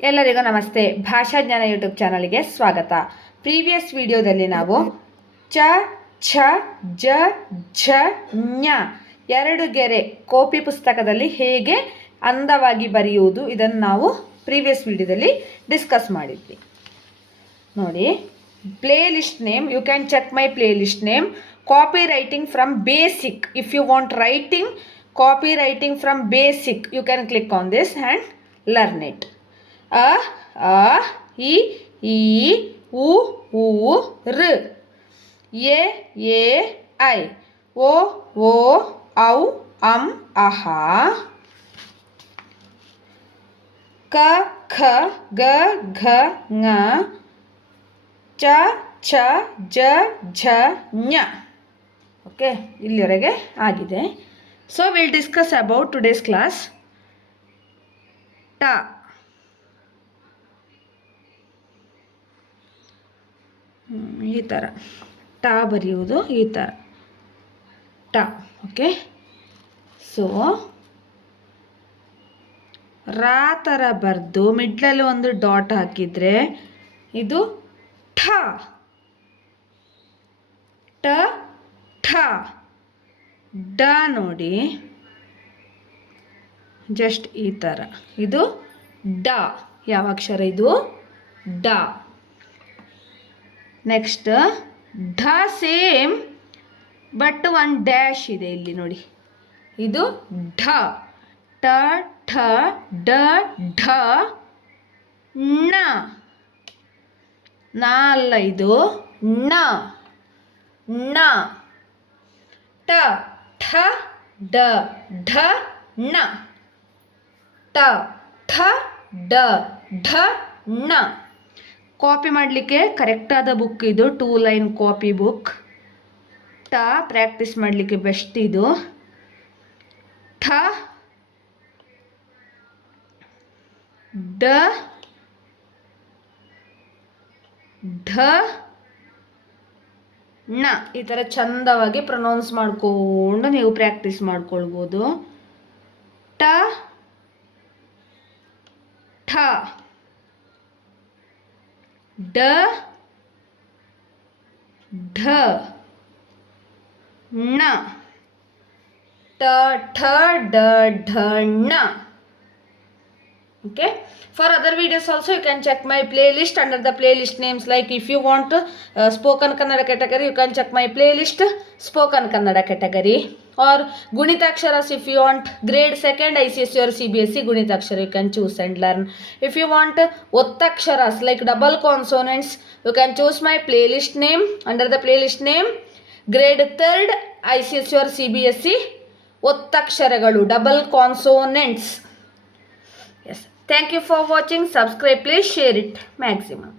ಎಲ್ಲರಿಗೂ ನಮಸ್ತೆ. ಭಾಷಾ ಜ್ಞಾನ ಯೂಟ್ಯೂಬ್ ಚಾನಲ್ಗೆ ಸ್ವಾಗತ. ಪ್ರೀವಿಯಸ್ ವಿಡಿಯೋದಲ್ಲಿ ನಾವು ಚ ಛ ಜ ಝ ಞ ಎರಡು ಗೆರೆ ಕೋಪಿ ಪುಸ್ತಕದಲ್ಲಿ ಹೇಗೆ ಅಂದವಾಗಿ ಬರೆಯುವುದು ಇದನ್ನು ನಾವು ಪ್ರೀವಿಯಸ್ ವಿಡಿಯೋದಲ್ಲಿ ಡಿಸ್ಕಸ್ ಮಾಡಿದ್ವಿ. ನೋಡಿ, playlist name, you can check my playlist name. Copywriting from basic. If you want writing copywriting from basic, you can click on this and learn it. A, I, U, R. A, I. O, Au, Aha. K, G, Ng. Ч, ಛ, ಜ, ಝ, ಞ. Okay, ಇಲ್ಲಿವರೆಗೆ ಆಗಿದೆ. So will discuss about today's class. ಟ, ಈ ಥರ ಟ ಬರೆಯುವುದು ಈ ಥರ ಟ. ಓಕೆ, ಸೊ ರಾ ಥರ ಬರೆದು ಮಿಡ್ಲಲ್ಲಿ ಒಂದು ಡಾಟ್ ಹಾಕಿದರೆ ಇದು ಠ. ಟ, ಠ. ಡ ನೋಡಿ, ಜಸ್ಟ್ ಈ ಥರ, ಇದು ಡ. ಯಾವ ಅಕ್ಷರ ಇದು? ಡ. ನೆಕ್ಸ್ಟ್ ಢ ಸೇಮ್, ಬಟ್ ಒನ್ ಡ್ಯಾಶ್ ಇದೆ ಇಲ್ಲಿ ನೋಡಿ, ಇದು ಢ. ಟ, ಠ, ಡ, ಢ, ಣ. ನ ಅಲ್ಲ, ಇದು ಣ. ಣ. ಟ, ಠ, ಡ, ಢ, ಣ. ಟ, ಠ, ಡ, ಢ, ಣ. ಕಾಪಿ ಮಾಡಲಿಕ್ಕೆ ಕರೆಕ್ಟಾದ ಬುಕ್ ಇದು, 2 ಲೈನ್ ಕಾಪಿ ಬುಕ್. ಟ ಪ್ರಾಕ್ಟೀಸ್ ಮಾಡಲಿಕ್ಕೆ ಬೆಸ್ಟ್ ಇದು. ಠ, ಡ, ಢ, ಣ. ಈ ಥರ ಚಂದವಾಗಿ ಪ್ರೊನೌನ್ಸ್ ಮಾಡಿಕೊಂಡು ನೀವು ಪ್ರಾಕ್ಟೀಸ್ ಮಾಡ್ಕೊಳ್ಬೋದು. ಟ, ಠ, ಡ, ಢ, ಣ. ಟ, ಠ, ಡ, ಢ, ಣ. Okay, for other videos also you can check my playlist under the playlist names. Like if you want spoken kannada category, you can check my playlist spoken kannada category. Or Gunitaksharas, if you want grade 2nd ICSE or CBSE Gunitaksharas, you can choose and learn. If you want Ottaksharas like double consonants, you can choose my playlist name. Under the playlist name, grade 3rd ICSE or CBSE Ottaksharagalu, double consonants. Yes. Thank you for watching. Subscribe, please share it maximum.